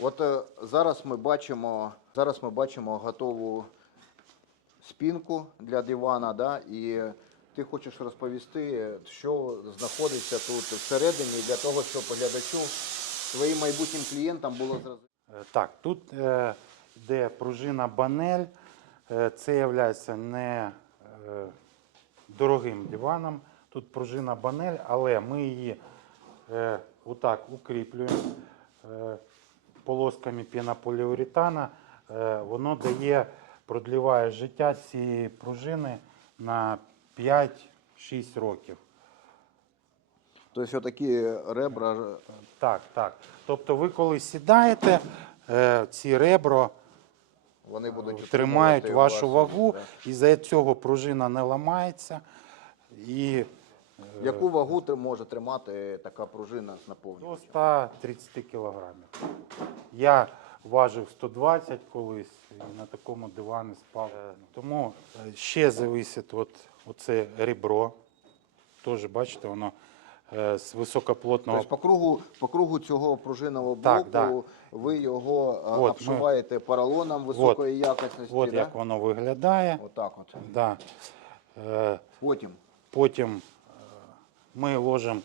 От е, зараз ми бачимо, зараз ми бачимо готову спінку для дивана, да? і ти хочеш розповісти, що знаходиться тут всередині для того, щоб глядачу, своїм майбутнім клієнтам було зрозуміло. Е, Так, тут е, йде пружина банель. Це є не дорогим диваном. Тут пружина банель, але ми її отак укріплюємо полосками пінополіуретана. Е, воно дає, продліває життя цієї пружини на 5-6 років. Тобто такі ребра. е, Так, так. Тобто ви коли сідаєте, е, ці ребро Вони будуть тримають вашу вагу, і за цього пружина не ламається. І Яку вагу може тримати така пружина з до наповнювачем? 130 кілограмів. Я важив 120 колись і на такому дивані спав. Е, Тому е, ще зависить от, оце ребро. Теж бачите, воно е, з високоплотного Тобто по кругу, по кругу цього пружинного Так, блоку ви його е, От, ми- обшиваєте поролоном високої якості. От да? як воно виглядає. Отак от. Да. Е, Потім. Потім е, ложим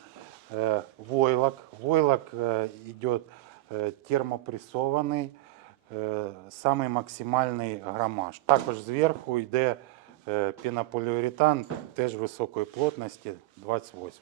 е, войлок. Войлок идет йде самый максимальный е, самий максимальний грамаж. Також зверху йде е, пінополіуретан теж високої плотності 28.